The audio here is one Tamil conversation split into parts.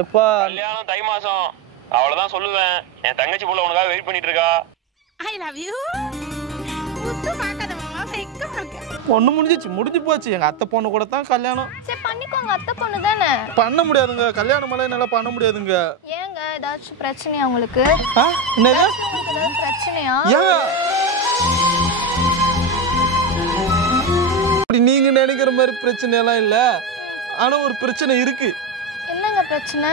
எப்பா கல்யாணம் தை மாசம் அவ்வளவுதான் சொல்லுவேன். என் தங்கச்சி புள்ள உனக்காக வெயிட் பண்ணிட்டு இருக்கா. ஐ லவ் யூ. முத்து பார்க்காத மாமா வெக்கமா இருக்கு. பொண்ணு முடிஞ்சு போச்சு. எங்க அத்தை பொண்ணு கூட தான் கல்யாணம். சரி பண்ணிக்கோங்க, அத்தை பொண்ணு தானே. பண்ண முடியாதுங்க, கல்யாணம் எல்லாம் என்னால பண்ண முடியாதுங்க. ஏங்க ஏதாச்சும் பிரச்சனையா உங்களுக்கு? என்னது ஏதாச்சும் பிரச்சனையா? நீங்க நினைக்கிற மாதிரி பிரச்சனை எல்லாம் இல்ல. ஆனா ஒரு பிரச்சனை இருக்கு. என்னங்க பிரச்சனை?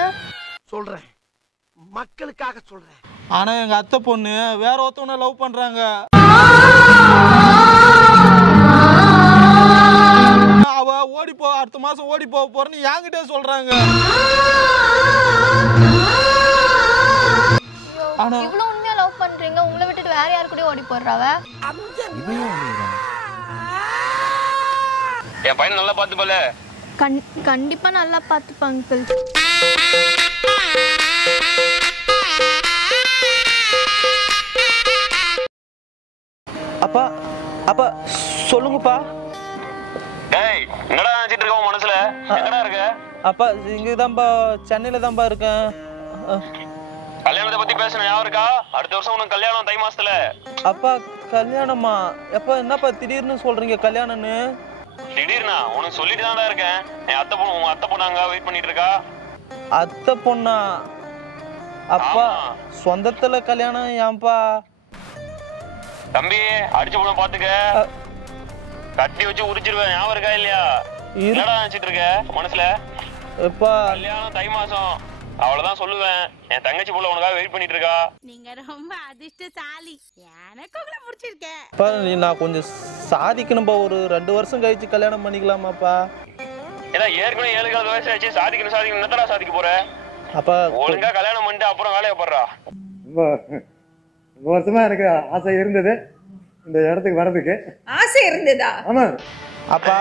சொல்றேன், மக்களுக்காக சொல்றேன். ஆனா எங்க அத்தை பொண்ணு வேற ஒருத்தவனை லவ் பண்றாங்க. அவ ஓடி போ, அடுத்த மாசம் ஓடி போக போறேன்னு என்கிட்ட சொல்றாங்க. இவ்வளவு உண்மையா லவ் பண்றீங்க, உங்களை விட்டுட்டு வேற யாரு கூட ஓடி போடுறாவ? என் பையன் நல்லா பார்த்து போல. கண்டிப்பா நல்லா பாத்துப்பாங்க அங்கிள். அப்பா அப்பா சொல்லுங்கப்பா. டேய் என்னடா நினைச்சிட்டு இருக்க உன் மனசுல? எங்கடா இருக்க? அப்பா இங்கதான்பா, சென்னையில தான்பா இருக்கேன். கல்யாணத்தை பத்தி பேசணும் ஞாபகம் இருக்கா? அடுத்த வருஷம் உனக்கு கல்யாணம் தை மாசத்துல. அப்பா கல்யாணமா? எப்பா என்னப்பா திடீர்னு சொல்றீங்க கல்யாணம்னு? திடீர்னா உனக்கு சொல்லிட்டு தான்டா இருக்கேன். என் அத்தை பொண்ணு, உங்க அத்தை பொண்ணாங்க வெயிட் பண்ணிட்டு இருக்கா. அத்தை பொண்ணா? அப்பா சொந்தத்துல கல்யாணம் ஏன்பா? தம்பி அடிச்ச பொண்ணு பாத்துக்க, கட்டி வச்சு உரிச்சிருவேன். ஞாபகம் இருக்கா இல்லையா? என்னடா நினைச்சிட்டு இருக்க மனசுல? எப்பா கல்யாணம் தை மாசம் அவ்வளவுதான் சொல்லுவேன். என் தங்கச்சி புள்ள உனக்காக வெயிட் பண்ணிட்டு இருக்கா. நீங்க ரொம்ப அதிர்ஷ்டசாலி. எனக்கு உங்களை பிடிச்சிருக்கேன். அப்பா நான் கொஞ்சம் சாதிக்கணும்பா. ஒரு 2 வருஷம் கழிச்சு கல்யாணம் பண்ணிக்கலாமாப்பா? ஏன்னா ஏற்கனவே 7 வயசு ஆச்சு. சாதிக்கணும் என்னத்தடா சாதிக்க போற? அப்பா ஒழுங்கா கல்யாணம் பண்ணிட்டு அப்புறம் வேலையை போடுறா. ரொம்ப வருஷமா எனக்கு ஆசை இருந்தது இந்த இடத்துக்கு வர்றதுக்கு. ஆசை இருந்ததா? ஆமா. அப்பா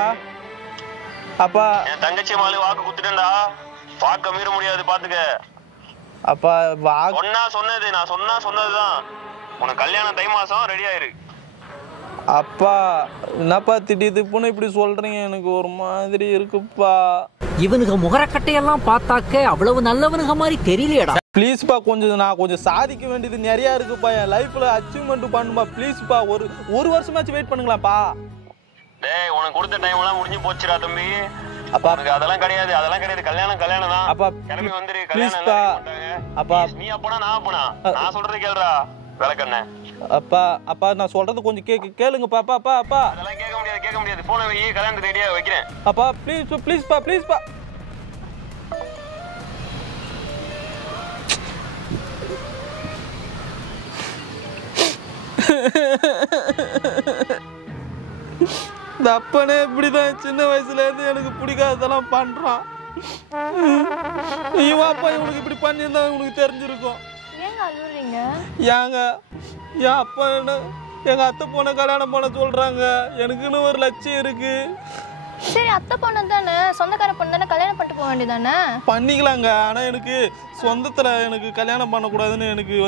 அப்பா என் தங்கச்சி மாலி வாக்கு குத்துட்டேன்டா. வாக்க மீற முடியாது பாத்துக்க. அப்பா சொன்னது நான் சொன்னதுதான். உனக்கு கல்யாணம் தை மாசம் ரெடி ஆயிரு. அப்பா என்னப்பா திடீர்னு இப்படி சொல்றீங்க? எனக்கு ஒரு மாதிரி இருக்குப்பா. இவனுக்கு முகரக்கட்டையெல்லாம் பார்த்தாக்க அவ்வளவு நல்லவனுங்க மாதிரி தெரியலையடா. ப்ளீஸ்ப்பா நான் கொஞ்சம் சாதிக்க வேண்டியது நிறைய இருக்குப்பா. என் லைஃப்ல அச்சீவ்மெண்ட் பண்ணுப்பா ப்ளீஸ்ப்பா. ஒரு வருஷமாச்சும் வெயிட் பண்ணுங்களாப்பா. டேய் உனக்கு கொடுத்த டைம் எல்லாம் முடிஞ்சு போச்சுடா தம்பி. அப்பா அதெல்லாம் கிடையாது. கல்யாணம் தான். அப்பா கிளம்பி வந்துரு. ப்ளீஸ்ப்பா. அப்பா நீ அப்பனா நான் அப்பனா? நான் சொல்றது கேளுடா விளக்கண்ணே. அப்பா நான் சொல்றது கொஞ்சம் கேளுங்கப்பா. அப்பா அதெல்லாம் கேட்க முடியாது. போன வை, கல்யாணத்துக்கு ரெடியா வைக்கிறேன். அப்பா ப்ளீஸ்ப்பா. இந்த அப்பனே இப்படிதான் சின்ன வயசுல இருந்து எனக்கு பிடிக்காததெல்லாம் பண்றான். இவன் அப்பா இவனுக்கு இப்படி பண்ணியிருந்தா இவனுக்கு தெரிஞ்சிருக்கும். ஏங்க அழுறீங்க? ஏங்க என் அப்பா எங்க அத்தை பொண்ணை கல்யாணம் பண்ண சொல்றாங்க. எனக்குன்னு ஒரு லட்சியம் இருக்கு. சரி அத்தை பொண்ணு தானே, சொந்தக்கார பொண்ணு தானே, கல்யாணம் பண்ணிட்டு போக வேண்டியதானே? பண்ணிக்கலாங்க. ஆனா எனக்கு சொந்தத்துல எனக்கு கல்யாணம் பண்ணக்கூடாதுன்னு எனக்கு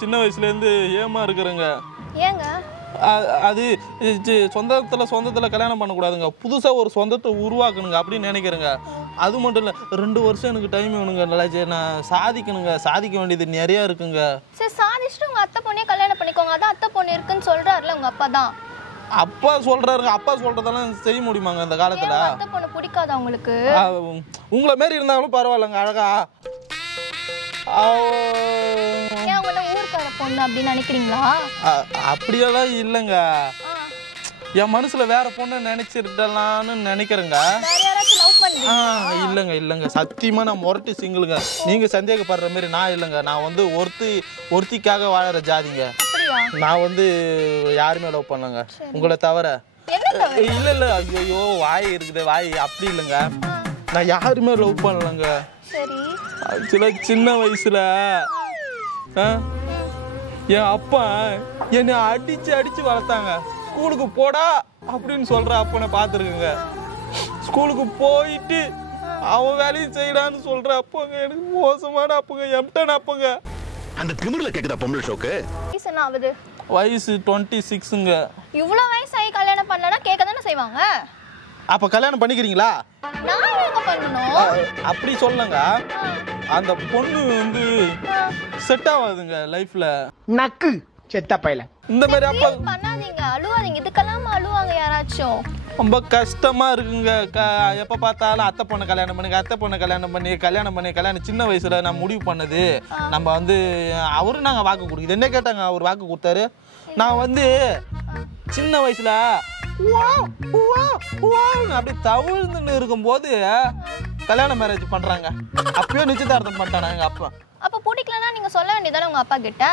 சின்ன வயசுல இருந்து ஏமா இருக்கிறேங்க. ஏங்க? அது சொந்தத்துல கல்யாணம் பண்ணக்கூடாதுங்க. புதுசா ஒரு சொந்தத்தை உருவாக்கணுங்க அப்படின்னு நினைக்கிறேங்க. அது மட்டும் இல்ல 2 வருஷம் எனக்கு டைம் வேணுங்க. நான் சாதிக்கணுங்க. சாதிக்க வேண்டியது நிறைய இருக்குங்க. சரி சாதிச்சுட்டு உங்க அத்தை பொண்ணே கல்யாணம் பண்ணிக்கோங்க. அதான் அத்தை பொண்ணு இருக்குன்னு சொல்றாருல உங்க அப்பா தான். அப்பா சொல்றாருங்க. அப்பா சொல்றதெல்லாம் செய்ய முடியுமாங்க இந்த காலத்துல? அத்தை பொண்ணு பிடிக்காதா உங்களுக்கு? உங்களை மாரி இருந்தாலும் பரவாயில்லங்க. அழகா ஏன் உங்களை ஊருக்கார பொண்ணு அப்படின்னு நினைக்கிறீங்களா? அப்படியெல்லாம் இல்லைங்க. என் மனசுல வேற பொண்ணு நினைச்சிருக்கலாம்னு நினைக்கிறேங்க. இல்லைங்க சத்தியமா நான் முரட்டு சிங்கிளுங்க. நீங்க சந்தேகப்படுற மாதிரி நான் இல்லைங்க. நான் ஒருத்திக்காக வாழற ஜாதிங்க. நான் யாருமே லவ் பண்ணலங்க உங்களை தவிர. இல்ல ஐயோ வாய் இருக்குது வாய். அப்படி இல்லைங்க, நான் யாருமே லவ் பண்ணலங்க. சின்ன வயசுல என் அப்பா என்னை அடிச்சு வளர்த்தாங்க. ஸ்கூலுக்கு போடா அப்படின்னு சொல்ற அப்பனை பார்த்துருக்குங்க. ஸ்கூலுக்கு போயிட்டு அவன் வேலையும் செய்யடான்னு சொல்ற அப்பங்க எனக்கு மோசமான அப்பங்க. எம்டன் அப்பங்க. அந்த திமிர்ல கேக்குதா பொம்பளை ஷோக்கு? வயசு 26ங்க. இவ்வளவு வயசாகி கல்யாணம் பண்ணலனா கேட்க தானே செய்வாங்க. அப்ப கல்யாணம் பண்ணிக்கிறீங்களா? நான் எங்க பண்ணனும்? அப்படி சொல்லுங்க. அந்த பொண்ணு வந்து செட் ஆகாதுங்க லைஃப்ல. நக்கு செத்த பையல. இந்த மாதிரி அப்பா பண்ணாதீங்க, அழுவாதீங்க. இதுக்கெல்லாம் அழுவாங்க யாராச்சும்? ரொம்ப கஷ்டமா இருக்குங்க. எப்ப பார்த்தாலும் அத்தை பொண்ணை கல்யாணம் பண்ணி அத்தை பொண்ணை கல்யாணம் பண்ணி சின்ன வயசுல நான் முடிவு பண்ணது. நம்ம வந்து அவரு நாங்க வாக்கு கொடுக்குது என்ன கேட்டாங்க, அவர் வாக்கு கொடுத்தாரு. நான் வந்து சின்ன வயசுல அப்படியே தவிழ்ந்துன்னு இருக்கும்போது கல்யாண மேரேஜ் பண்றாங்க. அப்பயே நிச்சயதார்த்தம் பண்ணிட்டானா எங்க அப்பா. அப்ப பிடிக்கலன்னா நீங்க சொல்ல வேண்டியதானே உங்க அப்பா கிட்ட?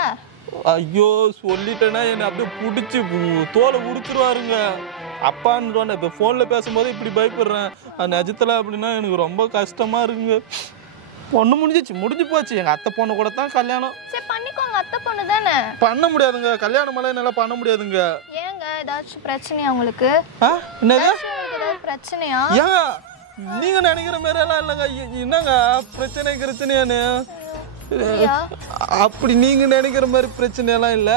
ஐயோ சொல்லிட்டேன்னா என்னை அப்படியே பிடிச்சி தோலை உடுத்துருவாருங்க. அப்பான்னு இப்போ ஃபோனில் பேசும்போது இப்படி பயப்படுறேன். நிஜத்தில் அப்படின்னா எனக்கு ரொம்ப கஷ்டமா இருக்குங்க. பொண்ணு முடிஞ்சு போச்சு. எங்கள் அத்தை பொண்ணு கூட தான் கல்யாணம். சரி பண்ணிக்கோங்க, அத்தை பொண்ணு தானே. பண்ண முடியாதுங்க, கல்யாணம் எல்லாம் என்னால் பண்ண முடியாதுங்க. ஏங்க ஏதாச்சும் பிரச்சனையா உங்களுக்கு? என்னது ஏதாவது பிரச்சனையா? ஏங்க நீங்க நினைக்கிற மாதிரி எல்லாம் இல்லைங்க. என்னங்க பிரச்சனையானு அப்படி நீங்க நினைக்கிற மாதிரி பிரச்சனை எல்லாம் இல்ல.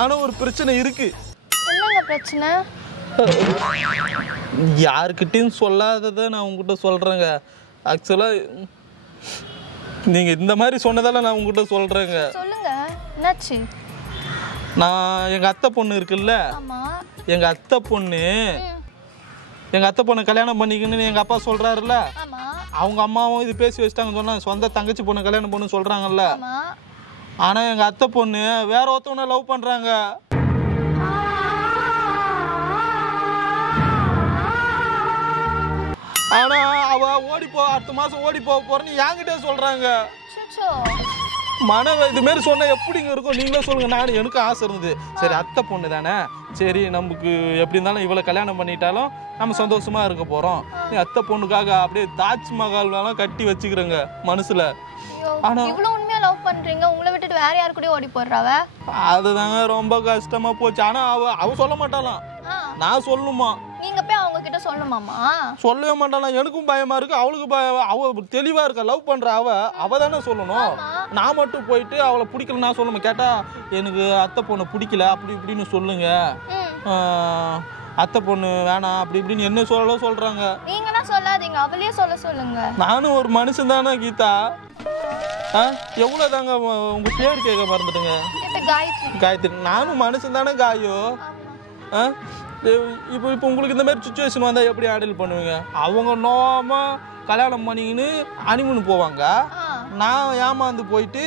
ஆனா ஒரு பிரச்சனை இருக்கு. என்னங்க பிரச்சனை? யாருக்கிட்டையும் சொல்லாததை நான் உங்ககிட்ட சொல்றேங்க. ஆக்சுவலா நீங்க இந்த மாதிரி சொன்னதால நான் உங்ககிட்ட சொல்றேங்க. சொல்லுங்க, என்னாச்சு? நான் எங்க அத்தை பொண்ணு இருக்குல்ல, ஆமா, எங்க அத்தை பொண்ணை கல்யாணம் பண்ணிக்கணும்னு எங்க அப்பா சொல்றாருல்ல. ஆமா. அவங்க அம்மாவும் இது பேசி வச்சுட்டாங்க. சொன்னா சொந்த தங்கச்சி பொண்ணு கல்யாணம் பொண்ணு சொல்றாங்கல்ல. ஆமா. ஆனா எங்க அத்தை பொண்ணு வேற ஒருத்தவனை லவ் பண்றாங்க. ஆனா அவ அடுத்த மாசம் ஓடி போறேன்னு என்கிட்ட சொல்றாங்க. இது மாதிரி சொன்னா எப்படிங்க இருக்கும் நீங்களே சொல்லுங்க. எனக்கு ஆசை இருந்தது. சரி அத்தை பொண்ணு தானே, சரி நமக்கு எப்படி இருந்தாலும் இவ்வளவு கல்யாணம் பண்ணிட்டாலும் நம்ம சந்தோஷமா இருக்க போறோம். அத்தை பொண்ணுக்காக அப்படியே தாஜ்மஹால் கட்டி வச்சுக்கிறேங்க மனசுல. ஆனா இவ்வளவு உண்மையா லவ் பண்றீங்க, உங்களை விட்டுட்டு வேற யாரு கூட ஓடி போறாவ? அதுதாங்க ரொம்ப கஷ்டமா போச்சு. ஆனா அவ சொல்ல மாட்டாளாம், நான் சொல்லணுமா? நீங்க போய் அவங்க கிட்ட சொல்லணுமாமா? சொல்லவே மாட்டாளாம். எனக்கும் பயமா இருக்கு, அவளுக்கு அவ தெளிவா இருக்கா. லவ் பண்ற அவ தானே சொல்லணும். நான் மட்டும் போயிட்டு அவளை பிடிக்கல நான் சொல்லணும். கேட்டா எனக்கு அத்தை பொண்ணு பிடிக்கல அப்படி இப்படின்னு சொல்லுங்க, அத்தை பொண்ணு வேணாம் அப்படி இப்படின்னு என்ன சொல்றாங்க. நீங்கன்னா சொல்லாதீங்க, அவளையே சொல்லுங்க. நானும் ஒரு மனுஷன் தானே கீதா. எவ்வளவு தாங்க உங்க பேர் கேட்க மறந்துட்டுங்க. காயத்ரி. நானும் மனுஷன் தானே காயோ. இப்போ உங்களுக்கு இந்த மாதிரி சுச்சுவேஷன் வந்தா எப்படி ஹேண்டில் பண்ணுவீங்க? அவங்க நோமா கல்யாணம் பண்ணிக்கின்னு அனிமன் போவாங்க, நான் ஏமாந்து போயிட்டு.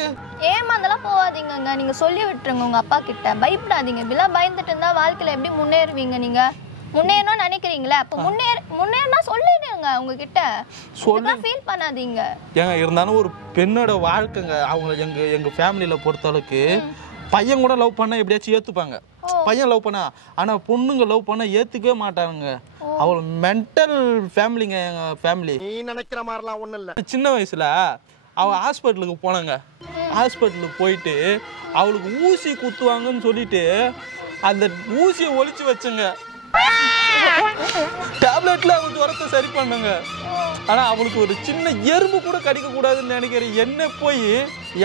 ஏமாந்தெல்லாம் போவாதீங்க, நீங்க சொல்லி விட்டுருங்க உங்க அப்பா கிட்ட. பயப்படாதீங்க. இப்படிலாம் பயந்துட்டு இருந்தா வாழ்க்கையில எப்படி முன்னேறுவீங்க? நீங்க முன்னேறணும்னு நினைக்கிறீங்களா? அப்ப முன்னேறினா சொல்லிடுங்க உங்ககிட்ட. சொல்லலாம், ஃபீல் பண்ணாதீங்க. ஏங்க இருந்தாலும் ஒரு பெண்ணோட வாழ்க்கைங்க. அவங்க எங்க ஃபேமிலியில பொறுத்தளவுக்கு பையன் கூட லவ் பண்ணா எப்படியாச்சும் ஏத்துப்பாங்க. பையன் லவ் பண்ணா. ஆனா பொண்ணுங்க லவ் பண்ணா ஏத்துக்கவே மாட்டாங்க. அவள் மென்டல் ஃபேமிலிங்க எங்க ஃபேமிலி. நீ நினைக்கிற மாதிரிலாம் ஒண்ணும் இல்ல. சின்ன வயசுல அவ ஹாஸ்பிட்டலுக்கு போனாங்க. ஹாஸ்பிட்டலுக்கு போயிட்டு அவளுக்கு ஊசி குத்துவாங்கன்னு சொல்லிட்டு அந்த ஊசியை ஒளிச்சு வச்சுங்க. டேப்லெட்ல அவ ஜுரத்தை சரி பண்ணுங்க. ஆனா அவளுக்கு ஒரு சின்ன எறும்பு கூட கடிக்க கூடாதுன்னு நினைக்கிறேன். என்ன போய்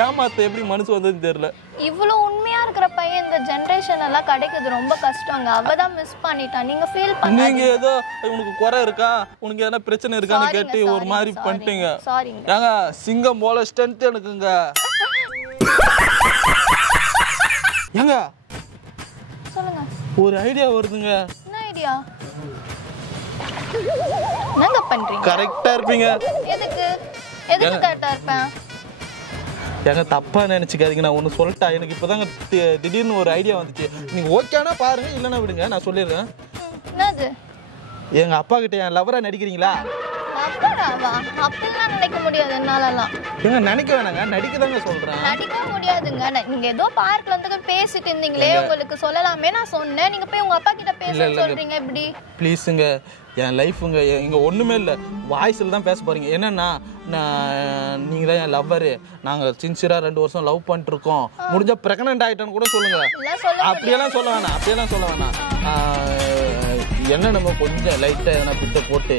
ஏமாத்த எப்படி மனசு வந்ததுன்னு தெரியல. இவ்வளவு உண்மையா இருக்கிற பையன் இந்த ஜெனரேஷன் எல்லாம் கிடைக்கிறது ரொம்ப கஷ்டங்க. அவதான் மிஸ் பண்ணிட்டா. நீங்க ஃபீல் பண்ணாதீங்க. நீங்க ஏதோ உனக்கு குறை இருக்கா, உனக்கு எதனா பிரச்சனை இருக்கான்னு கேட்டு ஒரு மாதிரி பண்ணிட்டீங்க. ஏங்க சிங்கம் போல ஸ்ட்ரென்த் எனக்குங்க. ஏங்க சொல்லுங்க, ஒரு ஐடியா வருதுங்க. என்ன ஐடியா? என்னங்க பண்றீங்க? கரெக்டா இருப்பீங்க. எதுக்கு கரெக்டா இருப்பேன்? ஏங்க தப்பா நினைச்சுக்காதீங்க, நான் ஒன்று சொல்லிட்டா. எனக்கு இப்போதாங்க திடீர்னு ஒரு ஐடியா வந்துச்சு. நீங்க ஓகேனா பாருங்க, இல்லைன்னா விடுங்க, நான் சொல்லிடுறேன். என்னது? எங்க அப்பா கிட்ட என் லவரா நடிக்கிறீங்களா? அப்படிலாம் நினைக்க முடியாது என்னாலலாம். ஏங்க நினைக்க வேணாங்க, நடிக்கதாங்க சொல்றேன். நடிக்க முடியாதுங்க. நீங்க ஏதோ பார்க்ல வந்து பேசிட்டு இருந்தீங்களே, உங்களுக்கு சொல்லலாமே நான் சொன்னேன். நீங்க போய் உங்க அப்பா கிட்ட பேச சொல்றீங்க இப்படி. ப்ளீஸுங்க, என் லைஃபுங்க இங்கே ஒன்றுமே இல்லை, வாய்ஸில் தான் பேச போகிறீங்க. என்னென்னா நீங்கள் தான் என் லவ்வரு, நாங்கள் சின்சியராக 2 வருஷம் லவ் பண்ணிட்டுருக்கோம், முடிஞ்சால் ப்ரெக்னென்ட் ஆகிட்டோன்னு கூட சொல்லுங்கள். அப்படியெல்லாம் சொல்ல வேணாம். என்ன நம்ம கொஞ்சம் லைட்டாக எதனா பிட்டை போட்டு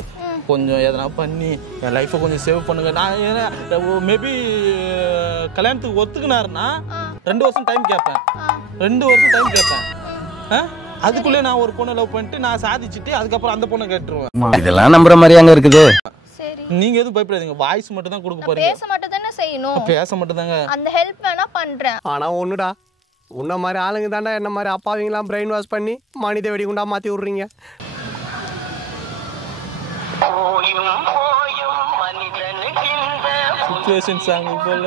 கொஞ்சம் எதனா பண்ணி என் லைஃப்பை கொஞ்சம் சேவ் பண்ணுங்க. நான் ஏன்னா மேபி கல்யாணத்துக்கு ஒத்துக்கினாருன்னா 2 வருஷம் டைம் கேட்பேன். 2 வருஷம் டைம் கேட்பேன். அதுக்குள்ளே நான் ஒரு பொண்ணை லவ் பண்ணிட்டு நான் சாதிச்சுட்டு அதுக்கப்புறம் அந்த பொண்ணை கேட்டுருவேன். இதெல்லாம் நம்புற மாதிரியாங்க இருக்குது. சரி. நீங்க எதுவும் பயப்படாதீங்க, வாய்ஸ் மட்டும் தான் கொடுக்க போறீங்க. பேச மட்டும் தானே செய்யணும். பேச மட்டும் தாங்க. அந்த ஹெல்ப் வேணா பண்றேன். ஆனா ஒண்ணுடா, உன்ன மாதிரி ஆளுங்க தாண்டா என்ன மாதிரி அப்பாவிங்களாம் பிரெயின் வாஷ் பண்ணி மனித வெடிகுண்டா மாத்தி விடுறீங்க. சிச்சுவேஷன் சாங் போல.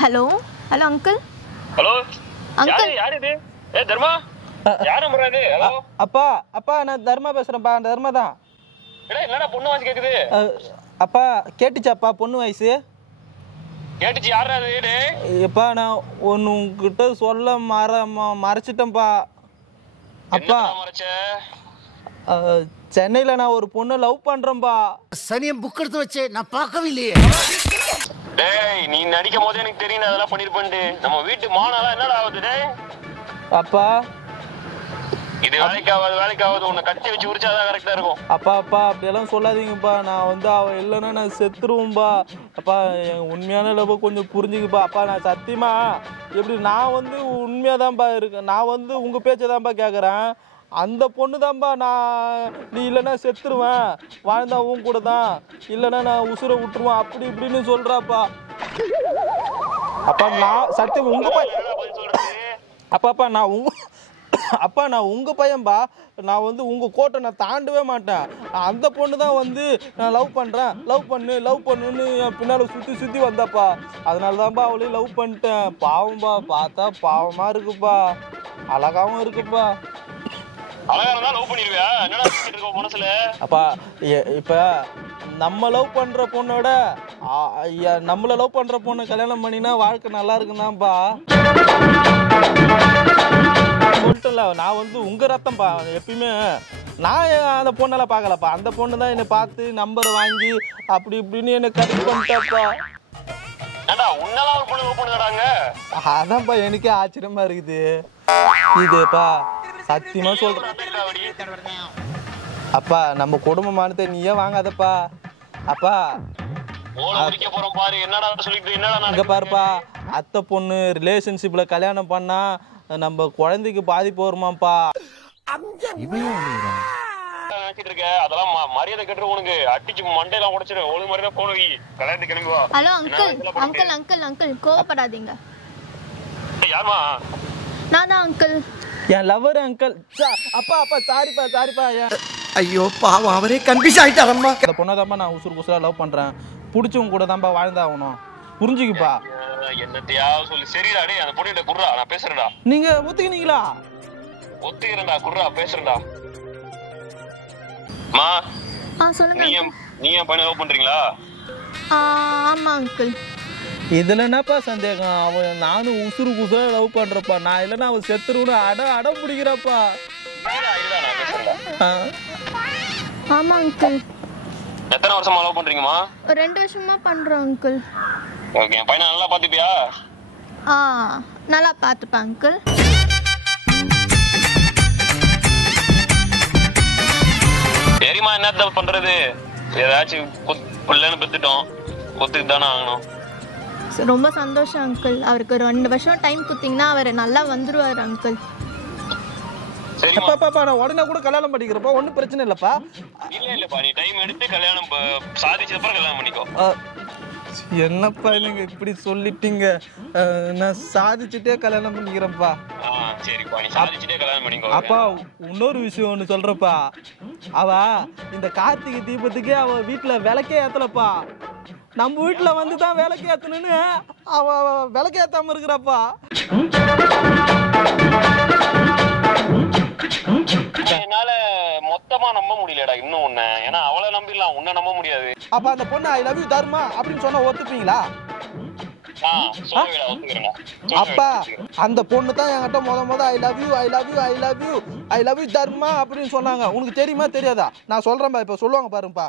Hello hello uncle. Hello uncle யார் இது? தர்மா யார் நம்பர் இது? ஹலோ அப்பா அப்பா நான் தர்மா பேசுறேன்ப்பா. அந்த தர்மா தான். என்னடா பொண்ணு வாய்ஸ் கேக்குது? அப்பா கேட்டுச்சாப்பா பொண்ணு வாய்ஸ்? கேட்டுச்சு. யாரா இது? எப்பா நான் ஒன்னு உங்ககிட்ட சொல்ல மறைச்சிட்டேன்ப்பா. அப்பா சென்னையில நான் ஒரு பொண்ணை லவ் பண்றேன்பா. சனியம் புக் எடுத்து வச்சு நான் பார்க்கவே இல்லையே. டேய் நீ நடிக்கும் போதே எனக்கு தெரியும் அதெல்லாம் பண்ணிருப்பேன்ட்டு. நம்ம வீட்டு மானெல்லாம் என்னடா ஆகுது? டேய் அப்பா இது வேலைக்காவது உன்னை கட்டி வச்சு உரிச்சாதான் கரெக்டா இருக்கும். அப்பா அப்பா அப்படியெல்லாம் சொல்லாதீங்கப்பா. நான் வந்து அவ இல்லைன்னா நான் செத்துருவேன்பா. அப்பா என் உண்மையான லவ் கொஞ்சம் புரிஞ்சுக்குப்பா. அப்பா நான் சத்தியமா எப்படி நான் வந்து உண்மையாதான்ப்பா இருக்கேன். நான் வந்து உங்க பேச்சதான்ப்பா கேட்குறேன். அந்த பொண்ணு தான்ப்பா நான் நீ இல்லைன்னா செத்துருவேன், வாழ்ந்தா உன் கூட தான், இல்லைன்னா நான் உசுரை விட்டுருவேன் அப்படி இப்படின்னு சொல்றாப்பா. அப்பா நான் சத்தியம் உங்க பையன். அப்பா நான் உங்க பையன்பா. நான் வந்து உங்க கோட்டை நான் தாண்டவே மாட்டேன். அந்த பொண்ணு தான் வந்து நான் லவ் பண்றேன், லவ் பண்ணுன்னு என் பின்னால சுத்தி வந்தாப்பா. அதனால தான்ப்பா அவளையும் லவ் பண்ணிட்டேன். பாவம்பா, பார்த்தா பாவமா இருக்குப்பா, அழகாவும் இருக்குப்பா. அழகா இருந்தா லவ் பண்ணிடுவியா? என்னடா பேசிட்டு இருக்க மனசுல? அப்பா இப்ப நம்ம லவ் பண்ற பொண்ணோட நம்மள லவ் பண்ற பொண்ணு கல்யாணம் பண்ணினா வாழ்க்கை நல்லா இருக்குன்னாப்பா சொல்லிட்டல. நான் வந்து உங்க ரத்தம்ப்பா எப்பயுமே. நான் அந்த பொண்ணெல்லாம் பார்க்கலப்பா. அந்த பொண்ணு தான் என்னை பார்த்து நம்பரை வாங்கி அப்படி இப்படின்னு என்னை கரெக்ட் பண்ணிட்டாப்பா. அதான்ப்பா எனக்கே ஆச்சரியமா இருக்குது. இதுப்பா சத்தியமா சொல்றேன் அப்பா, நம்ம குடும்பமானதை நீயே வாங்காதப்பா. அப்பா இங்க பாருப்பா, அத்தை பொண்ணு ரிலேஷன்ஷிப்ல கல்யாணம் பண்ணா நம்ம குழந்தைக்கு பாதிப்பு வருமாப்பா. அதெல்லாம் மரியாதை கட்டுற உனக்கு அடிச்சு மண்டையெல்லாம் உடைச்சிரு. ஒழுங்கு மரியாதை போன கல்யாணத்துக்கு கிளம்பி வா. ஹலோ அங்கிள் கோவப்படாதீங்க. யாருமா? நான் தான் அங்கிள், என் லவர் அங்கிள். அப்பா சாரிப்பா. ஐயோ பாவம், அவரே கன்ஃபியூஸ் ஆயிட்டாரம்மா. அந்த பொண்ணாதான்ப்பா நான் உசுரா லவ் பண்றேன். பிடிச்சவங்க கூட தான்ப்பா வாழ்ந்தாகணும், புரிஞ்சுக்குப்பா. என்னத்தையா சொல்லி சரிடா. டேய் அந்த பொண்ணுகிட்ட குர்ரா, நான் பேசுறேன்டா. நீங்க ஒத்துக்கினீங்களா? ஒத்துக்கிறேன்டா, குர்ரா பேசுறேன்டா. மா சொல்லுங்க. நீ ஏன் பையனை லவ் பண்றீங்களா? ஆமா அங்கிள். இதுல என்னப்பா சந்தேகம்? அவன் நானும் உசுரா லவ் பண்றப்பா. நான் இல்லைன்னா அவன் செத்துருன்னு அடம் பிடிக்கிறாப்பா. ஆமா அங்கிள். எத்தனை வருஷமா லவ் பண்றீங்கம்மா? 2 வருஷமா பண்றோம் அங்கிள். ஓகே, பையனை நல்லா பாத்துப்பியா? நல்லா பாத்துப்பேன் அங்கிள். சரிம்மா, என்னத்த பண்றது? ஏதாச்சும் பிள்ளைன்னு பெத்துட்டோம், ஒத்துக்கு தானே ஆகணும். ரொம்ப சந்தோஷம் அங்கிள். அவருக்கு ஒரு 2 வருஷம் டைம் கொடுத்தீங்கன்னா அவர் நல்லா வந்துருவாரு அங்கிள். சரிப்பா, நான் உடனே கூட கல்யாணம் பண்ணிக்கிறப்பா, ஒன்றும் பிரச்சனை இல்லப்பா. இல்லப்பா, நீ டைம் எடுத்து கல்யாணம் சாதிச்சப்பறம் கல்யாணம் பண்ணிக்கோ. என்னப்பா நீங்க இப்படி சொல்லிட்டீங்க? நான் சாதிச்சுட்டே கல்யாணம் பண்ணிக்கிறேன்ப்பா. சரிப்பா, நீ சாதிச்சுட்டே கல்யாணம் பண்ணிக்கோ. அப்பா இன்னொரு விஷயம் ஒன்று சொல்றப்பா. அவ இந்த கார்த்திகை தீபத்துக்கே அவ வீட்டுல விளக்கே ஏத்தலப்பா. நம்ம வீட்டுல வந்து தான் விளக்கு ஏத்தணுன்னு அவ விளக்கு ஏத்தாம இருக்கிறப்பா. என்னால மொத்தமா நம்ப முடியலடா இன்னும் உன்னை. ஏன்னா அவளை நம்பிடலாம், உன்னை நம்ப முடியாது. அப்ப அந்த பொண்ணு ஐ லவ் யூ தர்மா அப்படின்னு சொன்னா ஒத்துப்பீங்களா? அப்பா அந்த பொண்ணு தான் என்கிட்ட முத ஐ லவ் யூ தர்மா அப்படின்னு சொன்னாங்க. உனக்கு தெரியுமா தெரியாதா? நான் சொல்றேன்பா, இப்ப சொல்லுவாங்க பாருப்பா.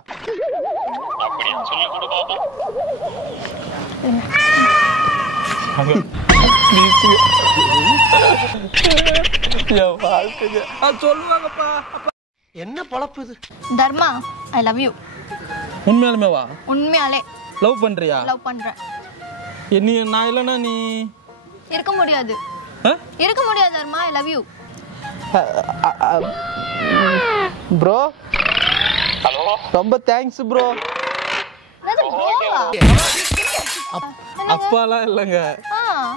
சொல்லுவாங்கப்பா. என்ன பொழப்பு இது? தர்மா ஐ லவ் யூ. உண்மையாலுமேவா? உண்மையாலே லவ் பண்றியா? லவ் பண்றேன். நீ நான் இல்லைன்னா நீ இருக்க முடியாது. Dharma I love you. Bro hello ரொம்ப தேங்க்ஸ் ப்ரோ. அப்பாலாம் இல்லைங்க,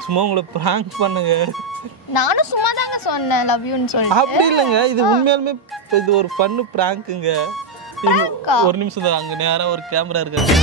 சும்மா உங்களை பிராங்க் பண்ணுங்க. நானும் சும்மா தாங்க சொன்னேன் லவ் யூன்னு சொல்லி. அப்படி இல்லைங்க, இது உண்மையாலுமே இது ஒரு ஃபன்னு பிராங்க்குங்க. ஒரு நிமிஷம் தான், அங்க நேரா ஒரு கேமரா இருக்காங்க.